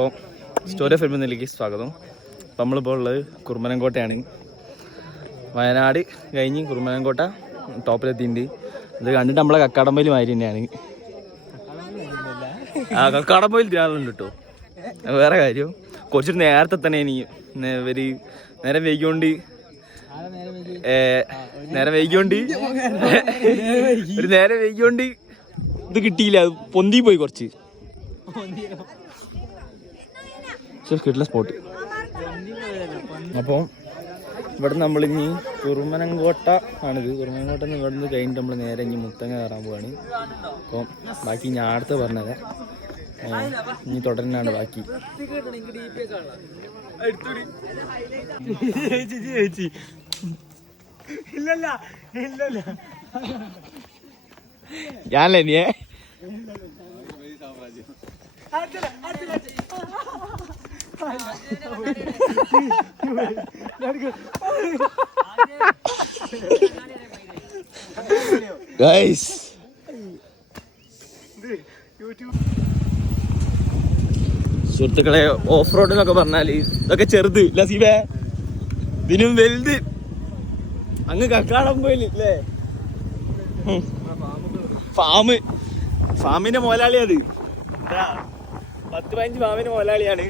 അപ്പോൾ story of ഫിലിമിലേക്ക് സ്വാഗതം. അപ്പോൾ നമ്മളിപ്പോൾ ഉള്ളത് കുറുമ്പനംകോട്ടയാണ്. വയനാട് കഴിഞ്ഞ് കുറുമ്പനംകോട്ട ടോപ്പിലെത്തിയിട്ടുണ്ട്. ഇത് കണ്ടിട്ട് നമ്മളെ കക്കാടംപൊയിൽ മാതിരി തന്നെയാണ്. കക്കാടംപൊയിൽ ധ്യാനുണ്ട് കേട്ടോ. വേറെ കാര്യം കുറച്ച് നേരത്തെ തന്നെ എനിക്ക് നേരം വൈകിയോണ്ട് ഇത് കിട്ടിയില്ല. അത് പൊന്തി പോയി കുറച്ച് കിട്ടില്ല സ്പോട്ട്. അപ്പോൾ ഇവിടെ നമ്മളിനി കുറുമ്പനംകോട്ട ആണിത്. കുറുമ്പനംകോട്ട ഇവിടെ നിന്ന് കഴിഞ്ഞിട്ട് നമ്മൾ നേരെ ഇനി മുത്തങ്ങ കയറാൻ പോവാണ്. അപ്പം ബാക്കി ഞാൻ അടുത്ത് പറഞ്ഞത് ഇനി തുടരാനാണ് ബാക്കി. ഞാനല്ലേ നീ ഗൈസ് സുഹൃത്തുക്കളെ, ഓഫ് റോഡ് എന്നൊക്കെ പറഞ്ഞാല് ഇതൊക്കെ ചെറുത് ലസീബേ, ഇതിനും വലുത് അങ്ങ് കക്കാടംപൊയിലല്ലേ ഫാമിന്റെ മുതലാളി. അത് 10-15 ഫാമിന്റെ മുതലാളിയാണ്.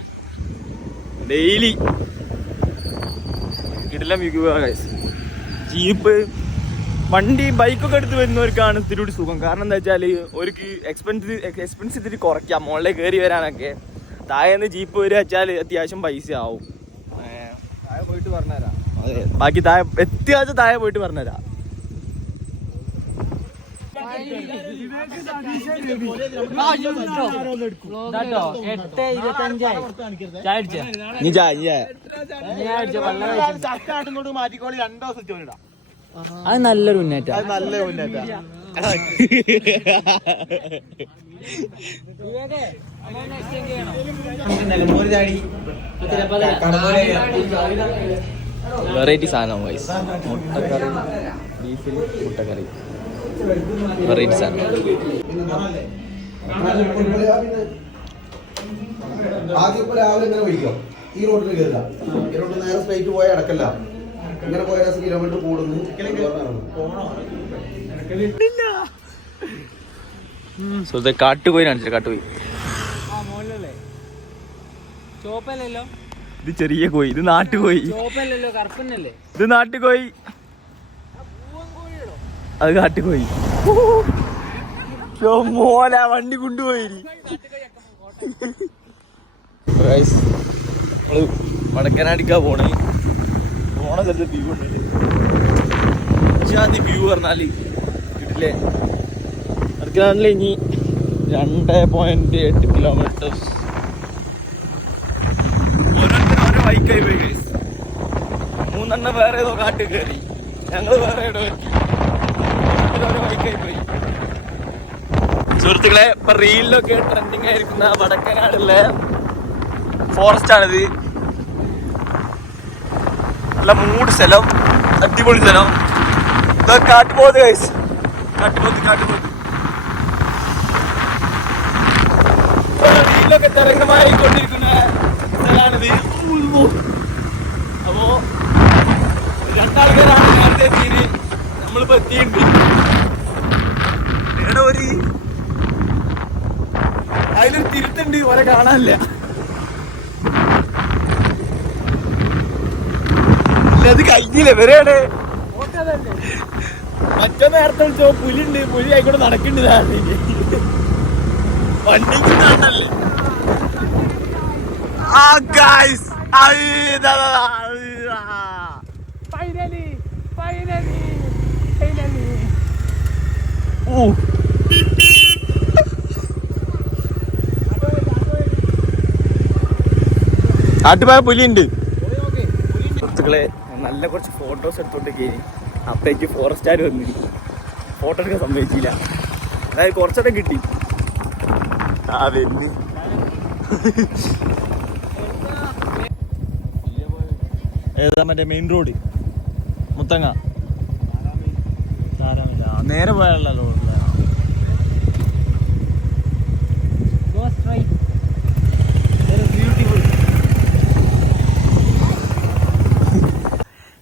ഡെയിലി ഇതെല്ലാം ജീപ്പ് വണ്ടി ബൈക്കൊക്കെ എടുത്ത് വരുന്നവർക്കാണ് ഇത്തിരി സുഖം. കാരണം എന്താ വെച്ചാൽ അവർക്ക് എക്സ്പെൻസ് ഇത്തിരി കുറയ്ക്കാം മുകളിലേക്ക് കയറി വരാനൊക്കെ. താഴേന്ന് ജീപ്പ് വരിക വെച്ചാൽ അത്യാവശ്യം പൈസ ആവും. താഴെ പോയിട്ട് പറഞ്ഞുതരാം. അതെ, ബാക്കി താഴെ അത്യാവശ്യം താഴെ പോയിട്ട് പറഞ്ഞുതരാം. അത് നല്ലൊരു മുന്നേറ്റം. വെറൈറ്റി സാധനം വൈസ് മുട്ടക്കറി, ബീഫിൽ മുട്ടക്കറി വെറൈറ്റി സാധനം. ആദ്യം ഇപ്പൊ രാവിലെ ഇങ്ങനെ വിളിക്കാം. ഈ റോഡിൽ കയറില്ല. ഈ റോഡിൽ നേരെ സ്ട്രൈറ്റ് പോയാൽ അടക്കല്ല. ഇങ്ങനെ പോയ കിലോമീറ്റർ കൂടുന്നു. കാട്ടുപോയി കാണിച്ചില്ല. കാട്ടുപോയി ഇത് ചെറിയ കോയി. ഇത് നാട്ടുകോയി. ഇത് നാട്ടുകോയി. അത് കാട്ടുകോയി. മോല വണ്ടി കൊണ്ടുപോയി. നമ്മള് വടക്കനാടിക്കാ പോണ സ്ഥലത്ത് വ്യൂ ഉണ്ട്. വ്യൂ പറഞ്ഞാല് കിട്ടില്ലേ. വടക്കനാടില് ഇനി 2.8 കിലോമീറ്റേഴ്സ്. ഓരോ ബൈക്കായി പോയി. 3 വേറെ ഏതോ കാട്ടിൽ കയറി. ഞങ്ങള് വേറെ ഓരോ ബൈക്കായി പോയി. സുഹൃത്തുക്കളെ, ഇപ്പൊ റീലിലൊക്കെ ട്രെൻഡിങ് ആയിരിക്കുന്ന വടക്കനാടുള്ള ഫോറസ്റ്റ് ആണിത്. നല്ല മൂട് സ്ഥലം, അടിപൊളി സ്ഥലം. കാട്ടുപോത്ത് ഗൈസ്, കാട്ടുപോത്ത് റീലിലൊക്കെ തരംഗമായി കൊണ്ടിരിക്കുന്ന സ്ഥലമാണിത്. അപ്പോ 2 ആൾക്കാരാണ് നേരത്തെ എത്തിയത്. നമ്മളിപ്പോ എത്തിയിട്ടുണ്ട്. ഇവിടെ അതിലൊരു തിരുത്തുണ്ട്, ഓരെ കാണാനില്ല. അത് കഴിഞ്ഞില്ല വരെയാണ്. മറ്റോ നേരത്തെ വിളിച്ചോ പുലിണ്ട്, പുലി ആയിക്കോട്ടെ നടക്കണ്ട്. വണ്ടിക്ക് കാണല്ലേ. കാട്ടുപോയ പുലിയുണ്ട്. സുഹൃത്തുക്കളെ, നല്ല കുറച്ച് ഫോട്ടോസ് എടുത്തോണ്ടൊക്കെ അപ്പേക്ക് ഫോറസ്റ്റുകാർ വന്ന് ഫോട്ടോ എടുക്കാൻ സമ്മതിച്ചില്ല. അതായത് കുറച്ചൊക്കെ കിട്ടി. ഏതാ മറ്റേ മെയിൻ റോഡ് മുത്തങ്ങ നേരെ പോയാലോ. വ്യൂ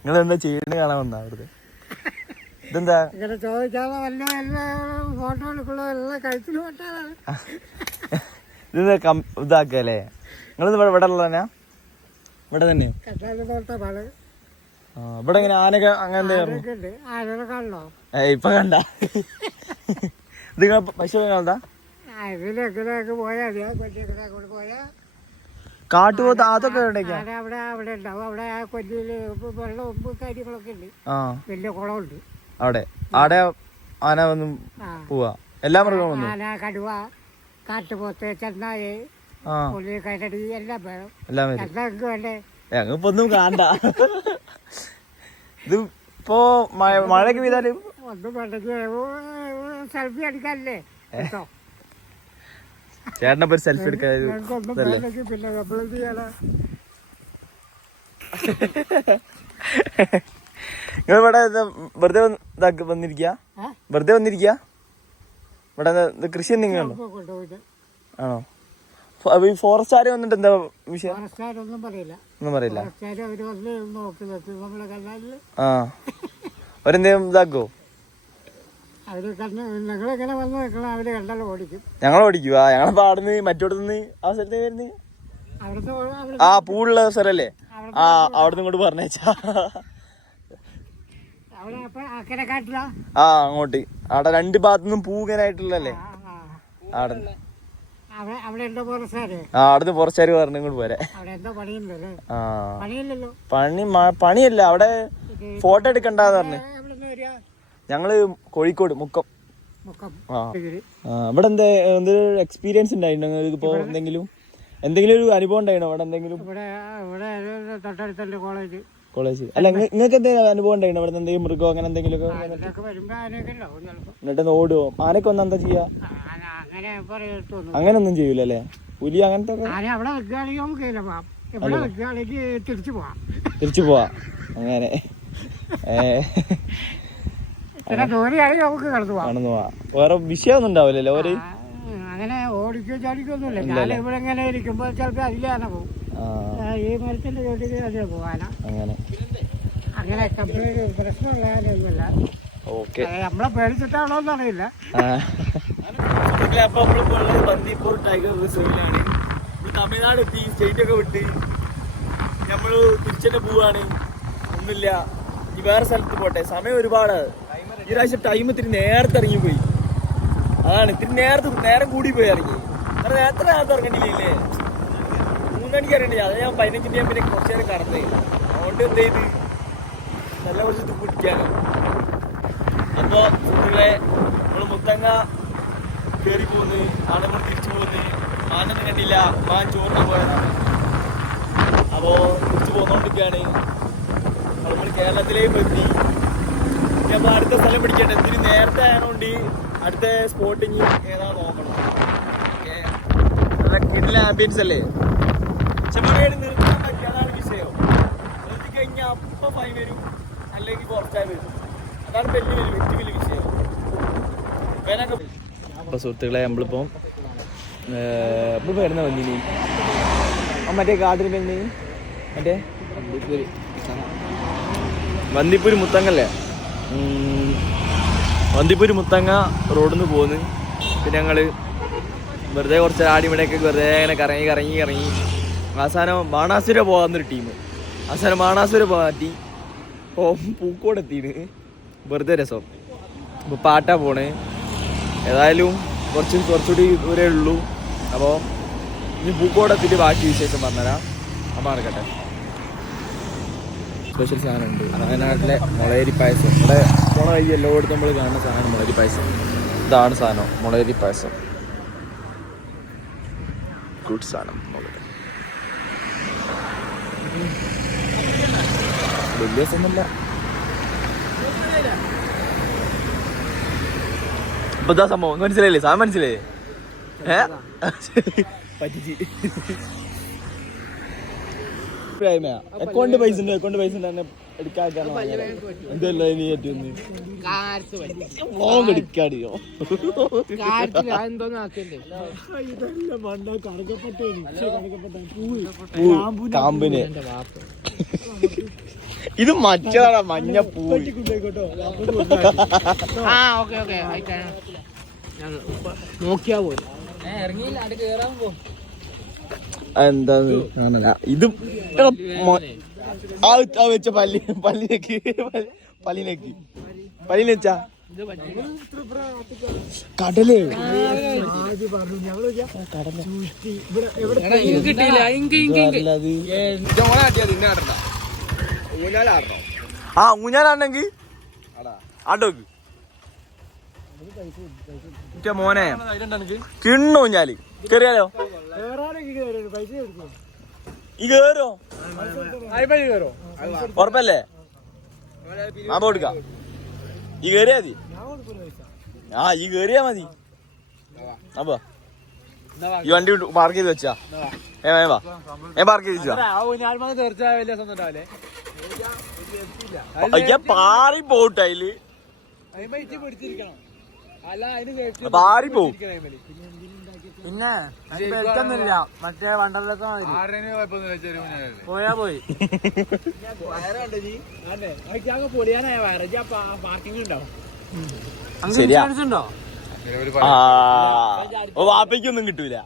നിങ്ങളെന്താ ചെയ്യണ കാണാൻ വന്നാ അവിടുത്തെ? ഇതെന്താ ഇങ്ങനെ ചോദിക്കാതെ വല്ല എല്ലാം ഫോട്ടോ എടുക്കുള്ള എല്ലാം കഴിച്ചിൽ പോട്ടാണ്. ഇതെന്താ ഇതാക്കല്ലേ? നിങ്ങളിത് ഇവിടെ ഉള്ളതന്നെ? ഇവിടെ തന്നെ കട്ടാല് പോലത്തെ പല ഇവിടെ ഇങ്ങനെ ആനൊക്കെ അങ്ങനത്തെ ഉണ്ട്. ആനനെ കാണണോ? ഇപ്പൊ കണ്ട ഇത് പശു കണ്ടാ ഇതിലെങ്ങനെയൊക്കെ പോയാൽ മതി. കൊല്ലിയൊക്കെ അങ്ങോട്ട് പോയാൽ കാട്ടുപോത്ത് അതൊക്കെ എവിടേക്കാ? അവിടെ അവിടെ ഉണ്ടാവും. അവിടെ ആ കൊല്ലിയില് വെള്ളവും കാര്യങ്ങളൊക്കെ ഉണ്ട്. വലിയ കുളമുണ്ട് അവിടെ. അവിടെ ആന വന്ന് പോവാ. എല്ലാ മൃഗവും വന്നു. ആന, കടുവ, കാട്ടുപോത്ത്, ചെന്നായി, പുലി, കരടി എല്ലാം വേണം. എല്ലാം ഞങ്ങൾക്ക് വേണ്ടേ? ഞങ്ങളിപ്പോ ഒന്നും കാണണ്ട. ഇത് ഇപ്പോ മഴയൊക്കെ പെയ്താലും ഒന്നും വേണ്ടെങ്കിൽ സെൽഫി അടിക്കാനല്ലേ കേട്ടോ. ചേട്ടനപ്പൊ ഒരു സെൽഫി എടുക്കാൻ ഞങ്ങൾക്കൊന്നും വേണ്ടെങ്കിൽ പിന്നെ നമ്മൾ ചെയ്യാനാ. നിങ്ങൾ ഇവിടെ വെറുതെ വന്നിരിക്ക? വെറുതെ വന്നിരിക്ക? ഇവിടെ കൃഷി എന്തെങ്കിലും കൊണ്ടുപോയിട്ട് ആണോ? ഫോറസ്റ്റുകാർ വന്നിട്ട് എന്താ വിഷയം? ഫോറസ്റ്റുകാരൊന്നും പറയില്ല. ഒന്നും പറയില്ല. ഫോറസ്റ്റുകാർ അവർ വന്ന് നോക്കി നോക്കി നമ്മളെ കണ്ടാല് അവരെന്തേലും ഇതാക്കോ? അവര് കണ്ണ് നിങ്ങളെങ്ങനെ വന്ന് നിൽക്കണം. അവര് കണ്ടാലും ഓടിക്കും. ഞങ്ങൾ ഓടിക്കുവാ. ഞങ്ങളെ പാടുന്ന് മറ്റോടത്തുനിന്ന് ആ സ്ഥലത്ത് വരുന്നത് അവിടുത്തെ പൂളുള്ള സ്ഥലല്ലേ? അവിടുന്ന് ഇങ്ങോട്ട് പറഞ്ഞേച്ചാ. അവിടെ അപ്പൊ അക്കരെ കാട്ടില്ല. അങ്ങോട്ട് അവിടെ രണ്ട് ഭാഗത്തുനിന്നും പൂകനായിട്ടുള്ളല്ലേ? അവിടെ അവിടെ എന്തോ ഫോറസ്റ്റുകാര് അവിടുന്ന് ഫോറസ്റ്റുകാർ പറഞ്ഞു ഇങ്ങോട്ട് പോരെ. അവിടെ എന്തോ പണിയുണ്ടല്ലോ? പണിയില്ലല്ലോ. പണിയല്ല അവിടെ ഫോട്ടോ എടുക്കണ്ടെന്ന് പറഞ്ഞു. ഞങ്ങള് കോഴിക്കോട് മുക്കം. ഇവിടെ എന്തൊരു എക്സ്പീരിയൻസ് ഉണ്ടായിട്ടുണ്ടോ ഇപ്പോ? എന്തെങ്കിലും ഒരു അനുഭവം ഉണ്ടായിണോ ഇവിടെ? എന്തെങ്കിലും തൊട്ടടുത്തുണ്ട് കോളേജ്. അല്ല നിങ്ങൾക്ക് എന്തെങ്കിലും അനുഭവം ഉണ്ടായിണോ ഇവിടെ? എന്തെങ്കിലും മൃഗം അങ്ങനെ എന്തെങ്കിലും എന്നിട്ട് ഓടുവോ? ആനൊക്കെ വന്നാ എന്താ ചെയ്യാ? അങ്ങനൊന്നും ചെയ്യൂലല്ലേ? പുലി അങ്ങനത്തെ തിരിച്ചു പോവാ അങ്ങനെ കടന്നു പോവാ. വേറെ വിഷയമൊന്നും ഉണ്ടാവില്ലല്ലോ ഒരു അങ്ങനെ ഓടിക്കോ ചാടിക്കൊന്നുമില്ല. ഞാൻ ഇവിടെ എങ്ങനെ ഇരിക്കുമ്പോ ചിലപ്പോ അതിലാണ് പോകും. ഈ മരത്തിന്റെ ചോട്ടിൽ അതിൽ പോവാന അങ്ങനെ അങ്ങനെ പ്രശ്നമുള്ള കാര്യമൊന്നുമില്ല. നമ്മളെ പേടിച്ചിട്ടാണോന്ന് അറിയില്ല. അപ്പൊ നമ്മളിപ്പോ ബന്ദിപ്പൂർ ടൈഗർ റിസർവിലാണ്. തമിഴ്നാട് എത്തി. സ്റ്റേറ്റ് ഒക്കെ വിട്ട് നമ്മള് തിരിച്ചെന്നെ പോവാണ്. ഒന്നുമില്ല, ഈ വേറെ സ്ഥലത്ത് പോട്ടെ. സമയം ഒരുപാട്. ഈ പ്രാവശ്യം ടൈം ഇത്തിരി നേരത്തെ ഇറങ്ങിപ്പോയി. അതാണ് ഇത്തിരി നേരം കൂടി പോയി ഇറങ്ങി. നേരത്തെ ഇറങ്ങണ്ടില്ലേ? 3 മണിക്ക് ഇറങ്ങണ്ടില്ല. അത് ഞാൻ 15 മിനിറ്റ് പിന്നെ കുറച്ചു നേരം കടന്നേ. അതുകൊണ്ട് എന്ത് ചെയ്ത് നല്ല കുറച്ച് ഇത് കുടിക്കാനോ. അപ്പൊ സുഹൃത്തുക്കളെ നമ്മള് മുത്തങ്ങ കയറി പോന്ന്. അവിടെ നമ്മൾ തിരിച്ചു പോന്ന്. മാനൊന്നും കണ്ടില്ല. മാൻ ചോറിന് പോയതാണ്. അപ്പോ തിരിച്ചു പോന്നോണ്ടിരിക്കുകയാണ്. നമ്മൾ കേരളത്തിലേക്ക് എത്തി. നമ്മൾ അടുത്ത സ്ഥലം പിടിക്കട്ടെ. ഇത്തിരി നേരത്തെ ആയതുകൊണ്ട് അടുത്ത സ്പോട്ടിങ് ഏതാ നോക്കണം. നല്ല കിടിലൻ ആംബിയൻസ് അല്ലേ? ചെമ്മേട് നിർത്താൻ പറ്റിയതാണ് വിഷയം. നിർത്തി കഴിഞ്ഞാൽ അപ്പം ഫൈൻ വരും, അല്ലെങ്കിൽ കുറച്ചായി വരും. അതാണ് ഏറ്റവും വലിയ വിഷയം. അപ്പോൾ സുഹൃത്തുക്കളെ നമ്മളിപ്പോൾ വരുന്ന വന്നിനി മറ്റേ കാട്ടിന് പിന്നെ മറ്റേ വന്ദിപ്പൂര് മുത്തങ്ങല്ലേ? വന്ദിപ്പൂര് മുത്തങ്ങ റോഡിൽ നിന്ന് പോന്ന്. പിന്നെ ഞങ്ങൾ വെറുതെ കുറച്ച് ആടി ഇവിടെയൊക്കെ വെറുതെ അങ്ങനെ കറങ്ങി അവസാനം ബാണാസുര പോകാമെന്നൊരു ടീം. അവസാനം ബാണാസുര മാറ്റി പൂക്കോട് എത്തിയിട്ട് വെറുതെ രസം. ഇപ്പോൾ പാട്ടാ പോണേ. ഏതായാലും കുറച്ചുകൂടി ദൂരേ ഉള്ളൂ. അപ്പോൾ ഇനി പൂക്കോട് എത്തിയിട്ട് ബാക്കി വിശേഷം പറഞ്ഞുതരാം. അപ്പോൾ നടക്കട്ടെ. സ്പെഷ്യൽ സാധനമുണ്ട്. വയനാട്ടിലെ മുളയരി പായസം. ഇവിടെ പോണ വഴി എല്ലായിടത്തും നമ്മൾ കാണുന്ന സാധനം മുളയരി പായസം. ഇതാണ് സാധനം, മുളയരി പായസം. ഗുഡ് സാധനം. വലിയ രസമൊന്നുമില്ല. ഇപ്പൊ ഇതാ സംഭവം മനസ്സിലായില്ലേ? സാധനം മനസ്സിലായില്ലേ? പറ്റിച്ച് അക്കൗണ്ട് പൈസ ഉണ്ട്. അക്കൗണ്ട് പൈസ ഉണ്ട് എടുക്കാക്കാണോ? എന്തല്ല നീ ഏറ്റവും എടുക്കാടിയോ? കാമ്പിന് ഇത് മറ്റേതാണ് മഞ്ഞപ്പൂ. നോക്കിയാ പോയി എന്താ ഇത് വെച്ച പല്ലിനെച്ചാ കടല് ആ ഊഞ്ഞാലാണെങ്കിൽ ആട്ടോക്ക് മോനെ കിണ്ണു ഊഞ്ഞാല് കേറിയാലോ? ഈ കേറോ? ഉറപ്പല്ലേ? ആ കൊടുക്ക. ഈ കേറിയാ മതി. ആ ഈ കേറിയാ മതി. അപ്പൊ ഈ വണ്ടി പാർക്ക് ചെയ്ത് വെച്ചാ പാർക്ക് ചെയ്ത് വെച്ചാ പാറി പോട്ടെ അതില് പാറി പോവും. പിന്നെ ബെൽറ്റൊന്നുമില്ല, മറ്റേ വണ്ടറിലൊക്കെ പോയാ പോയി. പാർക്കിംഗ് ഉണ്ടോ? ശരിയാ. ഉണ്ടോ? വാപ്പയ്ക്കൊന്നും കിട്ടൂല.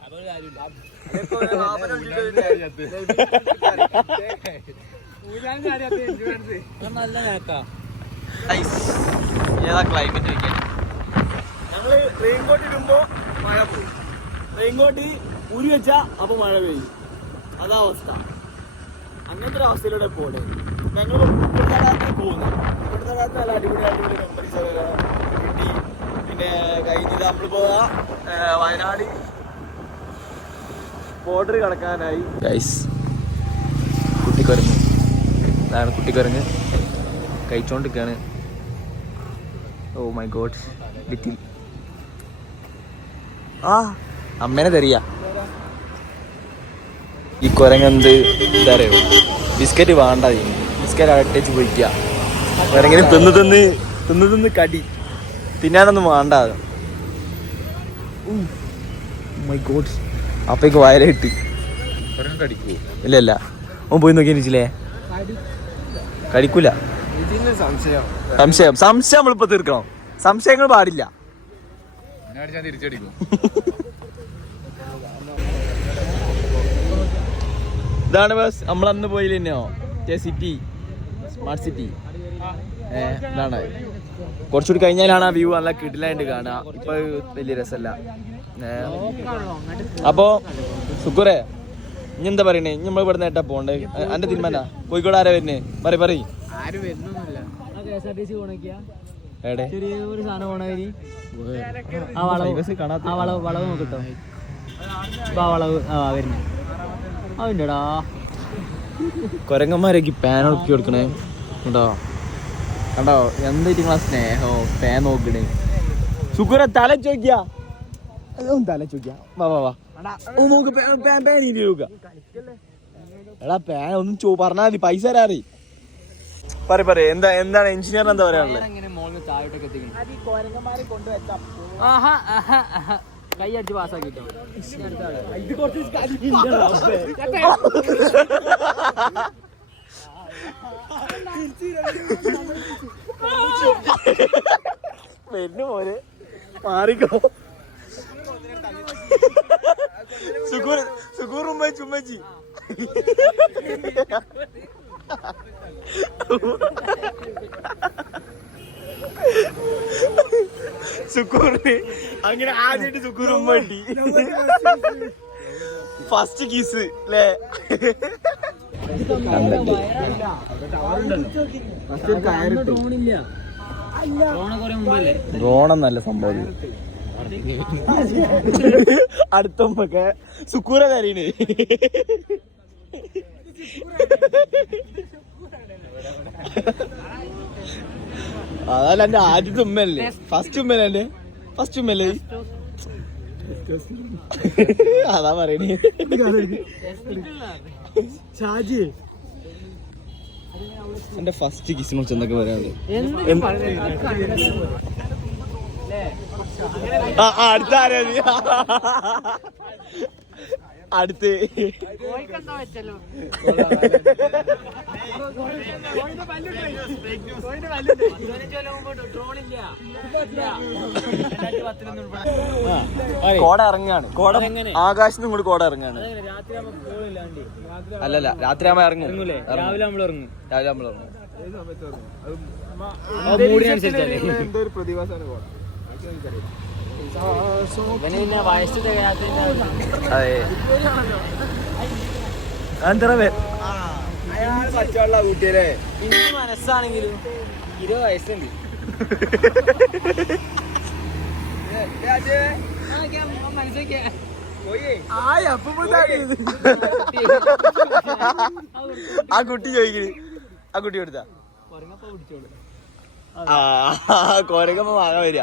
നല്ല നേക്കാ. ഏതാ ക്ലൈമറ്റ് വയ്ക്കാൻ? ഞങ്ങള് റെയിൻകോട്ട് ഇടുമ്പോ മഴ പോയി, റെയിൻകോട്ട് ഊരി വെച്ചാ അപ്പൊ മഴ പെയ്യും. അതാ അവസ്ഥ. അങ്ങനത്തെ ഒരു അവസ്ഥയിലൂടെ പോണേ. ഞങ്ങൾ പോകുന്നു. ഇവിടുത്തെ കാലത്ത് നല്ല അടിപൊളി അടിപൊളി മെമ്മറീസ് കിട്ടി. പിന്നെ കഴിഞ്ഞത് നമ്മൾ പോവാ വയനാട് ബോർഡർ കടക്കാനായി. കുട്ടിക്കുരങ്ങ്, അതാണ് കുട്ടിക്കുരങ്ങ് കഴിച്ചോണ്ടിരിക്കാണ്. ഓ മൈ ഗോഡ്, ലിറ്റിൽ അമ്മേനെ തെറിയ. ഈ കുരങ്ങെന്ത് എന്താ അറിയോ, ബിസ്ക്കറ്റ് വേണ്ട, ബിസ്ക്കറ്റ് അടച്ച് പോയിക്കുക. കുരങ്ങനെ തിന്ന് കടി തിന്നാനൊന്നും വേണ്ട. മൈ ഗോഡ്, അപ്പേക്ക് വയല കിട്ടി. ഇല്ല ഓൻ പോയി നോക്കിയാ കടിക്കൂല. സംശയം നമ്മളിപ്പോ തീർക്കണം. സംശയങ്ങൾ പാടില്ല. ഇതാണ് ബസ്. നമ്മളന്ന് പോയില്ലെന്നോ സിറ്റി, സ്മാർട്ട് സിറ്റി. ഇതാണ്. കുറച്ചുകൂടി കഴിഞ്ഞാലാണ് ആ വ്യൂ നല്ല കിടിലായിട്ട് കാണുക. ഇപ്പൊ വലിയ രസമല്ല. അപ്പോ സുക്കുറേ, ഇനി എന്താ പറയണേ? ഇനി നമ്മൾ ഇവിടെ നേട്ടാ പോണ്ടേ? എന്റെ തീരുമാന. കോഴിക്കോട് ആരാ വരുന്നേ? പറയും. എവിടെ ചെറിയൊരു സാധനം പോണവര് വളവ് നോക്കിട്ടോ. വളവ് വരുന്നേ അതിൻ്റെടാ കൊരങ്ങന്മാരൊക്കെ പാൻ നോക്കി കൊടുക്കണേ. കണ്ടോ എന്തായിട്ട് നിങ്ങളാ സ്നേഹോ? പാൻ നോക്കണേ. സുക്കുറ തല ചോദിക്കാ, തല ചോദിക്കാ. വാ നോക്ക് പാൻ നോക്ക. എടാ പാൻ ഒന്നും പറഞ്ഞാൽ മതി, പൈസ തരാറി. പറയ് എന്താണ് എഞ്ചിനീയർ എന്താ പറയാനുള്ളത്? കൈ അടിച്ച് പാസ്സാക്കിട്ടോ. വരുന്നു പോലെ മാറിക്കോ. സുക്കൂർ ഉമ്മച്ചി സുക്കൂറിന് അങ്ങനെ ആദ്യമായിട്ട് സുക്കൂർ ഉമ്മ കിട്ടി. ഫസ്റ്റ് കീസ് അല്ലേ? ഡ്രോണെന്നല്ല സംഭവം. അടുത്തൊക്കെ സുക്കൂറ കരീന്. അതല്ല എന്റെ ആദ്യത്തെ ഉമ്മല്ലേ? ഫസ്റ്റ് ഉമ്മല്ലേ? അതാ പറയണേ. എന്റെ ഫസ്റ്റ് കിസിനെ കുറിച്ച് എന്തൊക്കെ പറയാനുള്ളത്? അടുത്ത ആരാ? അടുത്ത് കോഴിക്കെന്താ വെച്ചല്ലോ കോട ഇറങ്ങാണ്. കോട ആകാശത്തും കൂടി കോട ഇറങ്ങാണ്. അല്ലല്ല, രാത്രി ആകുമ്പോ ഇറങ്ങൂലേ? രാവിലെ നമ്മൾ ഇറങ്ങും. എന്തോ ഒരു പ്രതിഭാസമാണ് കോട. പച്ചവെള്ള കൂട്ടിയല്ലേ? മനസ്സാണെങ്കിലും 20 വയസ്സുണ്ട്. ആ കുട്ടി ചോദിക്കണ്, ആ കുട്ടി കൊടുത്താ കോരക്കമ്മ വാങ്ങാൻ വരിക.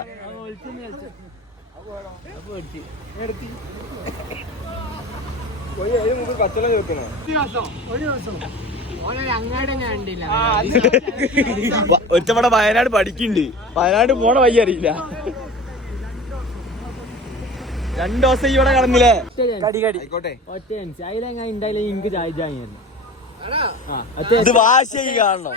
പച്ചവെള്ളം ചോദിക്കണേ? ഒറ്റപ്പടെ വയനാട് പഠിക്കുന്നുണ്ട്. വയനാട് പോണ വഴി അറിയില്ല. 2 ദിവസം ഇവിടെ കടന്നില്ലേ? ആയിക്കോട്ടെ. ഇത് വാശിയായി കാണണം.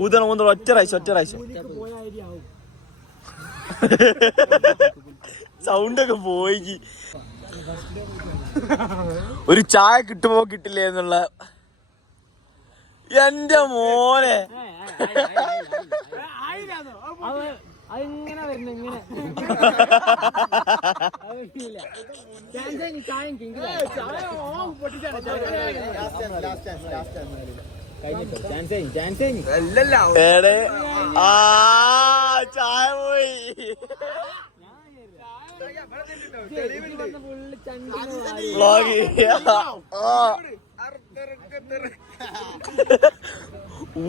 ഊതണം ഊതണം ഒറ്റ പ്രാവശ്യം. സൗണ്ടൊക്കെ പോയി. ഒരു ചായ കിട്ടുമോ കിട്ടില്ലേ എന്നുള്ള എന്റെ മോനെ. എടേ ആ ചായ പോയി.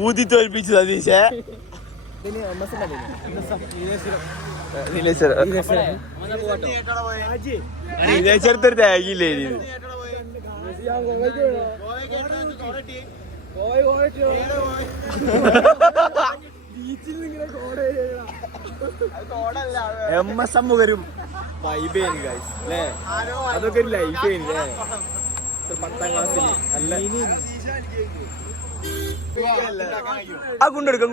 ഊതി തോൽപ്പിച്ചു സതീശേ. നീലേശ്വരത്തൊരു തേങ്ങില്ലേ? MSM വരും വൈബേനി ഗൈസ് അല്ലേ? അതൊക്കെ ഒരു ലൈഫേനി അല്ലേ? 10ാം ക്ലാസ്സിൽ അല്ല. ആ കൊണ്ടെടുക്ക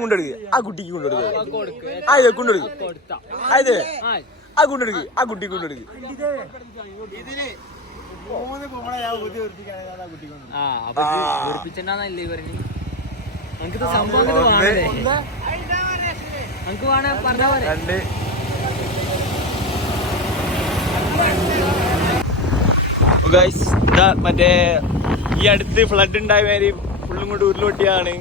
ആ കുട്ടിക്ക് കൊണ്ടെടുക്ക. അത് കൊണ്ടെടുക്കും. അത് ആ കൊണ്ടെടുക്ക്. ആ കുട്ടി കൊണ്ടെടുക്ക്. ഗൈസ് ഇതാ മറ്റേ ഈ അടുത്ത് ഫ്ലഡ് ഉണ്ടായ മാതിരി ഫുള്ളും കൊണ്ട് ഉരുളൊട്ടിയാണ്.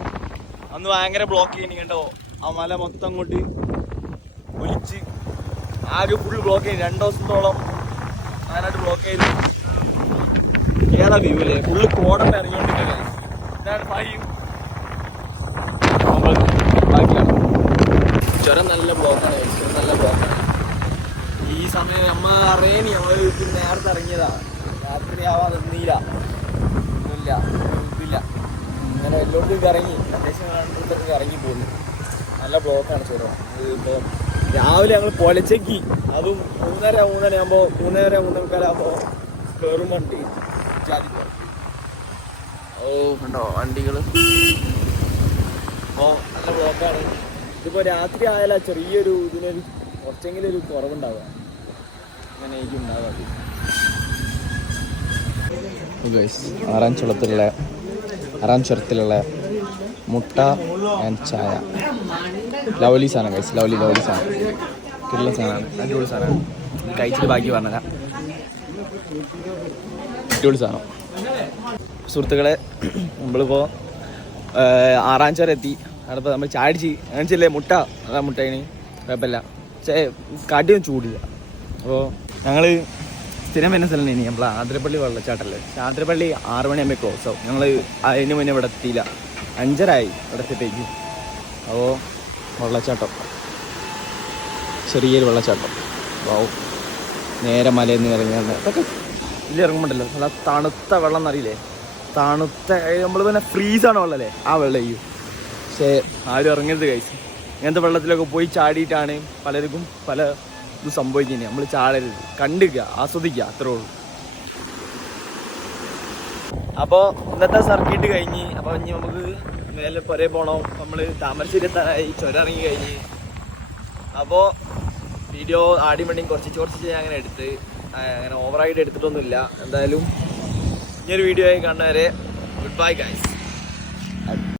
അന്ന് ഭയങ്കര ബ്ലോക്ക് ചെയ്യണി കണ്ടോ? ആ മല മൊത്തം അങ്ങോട്ട് ഒലിച്ച് ആകെ ഫുള്ള് ബ്ലോക്ക് ചെയ്യും. 2 ദിവസത്തോളം അതിനായിട്ട് ബ്ലോക്ക് ചെയ്ത്. ഏതാ വ്യൂ അല്ലേ? ഫുള്ള് കോടം ഇറങ്ങിക്കൊണ്ടിരിക്കുക. ഇതാണ് ബാക്കിയാണ്. ചുരം നല്ല ബ്ലോക്കാണ്. നല്ല ബ്ലോക്കാണ് ഈ സമയം. നമ്മ അറിയണി നമ്മൾ നേരത്തെ ഇറങ്ങിയതാ. രാത്രി ആവാതെ നീല ഒന്നുമില്ല, ഇതില്ല. അങ്ങനെ എല്ലായിടത്തും ഇറങ്ങി അത്യാവശ്യം കണ്ടിടത്തൊക്കെ ഇറങ്ങി പോകുന്നു. നല്ല ബ്ലോക്കാണ് ചുരം. ഇപ്പോൾ രാവിലെ ഞങ്ങൾ പൊലച്ചേക്ക് അതും 3:30 ആകുമ്പോൾ 3:45 കയറും വണ്ടി ജാതിക്കോ. ഓ കണ്ടോ വണ്ടികൾ. അപ്പോൾ നല്ല ബ്ലോക്കാണ്. ഇതിപ്പോൾ രാത്രി ആയാലും ചെറിയൊരു ഇതിനൊരു കുറച്ചെങ്കിലും ഒരു കുറവുണ്ടാവുക. അങ്ങനെ എനിക്ക് ഉണ്ടാവുക. ആറാം ചുരത്തിലുള്ള മുട്ട ആൻഡ് ചായ. ലവ്ലി സാധനം ഗൈസ്. ലവ്ലി സാധനം. കിട്ടുള്ള സാധനമാണ്. അടിപൊളി സാധനമാണ്. കഴിച്ചിട്ട് ബാക്കി പറഞ്ഞുതരാം. അടിപൊളി സാധനം. സുഹൃത്തുക്കളെ, നമ്മളിപ്പോൾ 6ാം ചുരം എത്തി. അവിടെ നമ്മൾ ചായ അടിച്ചില്ലേ മുട്ട. അതാ മുട്ടേന് കുഴപ്പമില്ല. കാട്ടിയൊന്നും ചൂടില്ല. അപ്പോൾ ഞങ്ങൾ സ്ഥിരം വരുന്ന സ്ഥലം ഇനി നമ്മൾ ആതിരപ്പള്ളി വെള്ളച്ചാട്ടമല്ലേ. ആതിരപ്പള്ളി 6 മണിയാകുമ്പോൾ ക്ലോസ് ആവും. ഞങ്ങൾ അതിന് മുന്നേ ഇവിടെ എത്തിയില്ല. 5:30 ഇവിടെ എത്തിയത്തേക്ക്. അപ്പോൾ വെള്ളച്ചാട്ടം, ചെറിയൊരു വെള്ളച്ചാട്ടം. അപ്പോൾ നേരെ മലയിൽ നിന്ന് ഇറങ്ങിയാണ്. അതൊക്കെ ഇതിൽ ഇറങ്ങുമ്പോണ്ടല്ലോ നല്ല തണുത്ത വെള്ളം എന്നറിയില്ലേ? തണുത്ത നമ്മൾ പിന്നെ ഫ്രീസാണ് വെള്ളമല്ലേ? ആ വെള്ളം പക്ഷേ ആരും ഇറങ്ങരുത് ഗൈസ്. ഇങ്ങനത്തെ വെള്ളത്തിലൊക്കെ പോയി ചാടിയിട്ടാണ് പലർക്കും പല ഇത് സംഭവിക്കുന്നത്. നമ്മൾ ചാടരുത്, കണ്ടുക, ആസ്വദിക്കുക, അത്രേ ഉള്ളൂ. അപ്പോൾ ഇന്നത്തെ സർക്കിട്ട് കഴിഞ്ഞ് അപ്പോൾ ഇനി നമുക്ക് മേലെ പുറേ പോകണം. നമ്മൾ താമരശ്ശേരി എത്താനായി, ചുരം ഇറങ്ങി കഴിഞ്ഞ്. അപ്പോൾ വീഡിയോ ആടി മണി കുറച്ച് ഞാൻ അങ്ങനെ എടുത്ത് അങ്ങനെ ഓവറായിട്ട് എടുത്തിട്ടൊന്നുമില്ല. എന്തായാലും ഇനിയൊരു വീഡിയോ ആയി കാണുന്നവരെ ഗുഡ് ബൈ ഗൈസ്.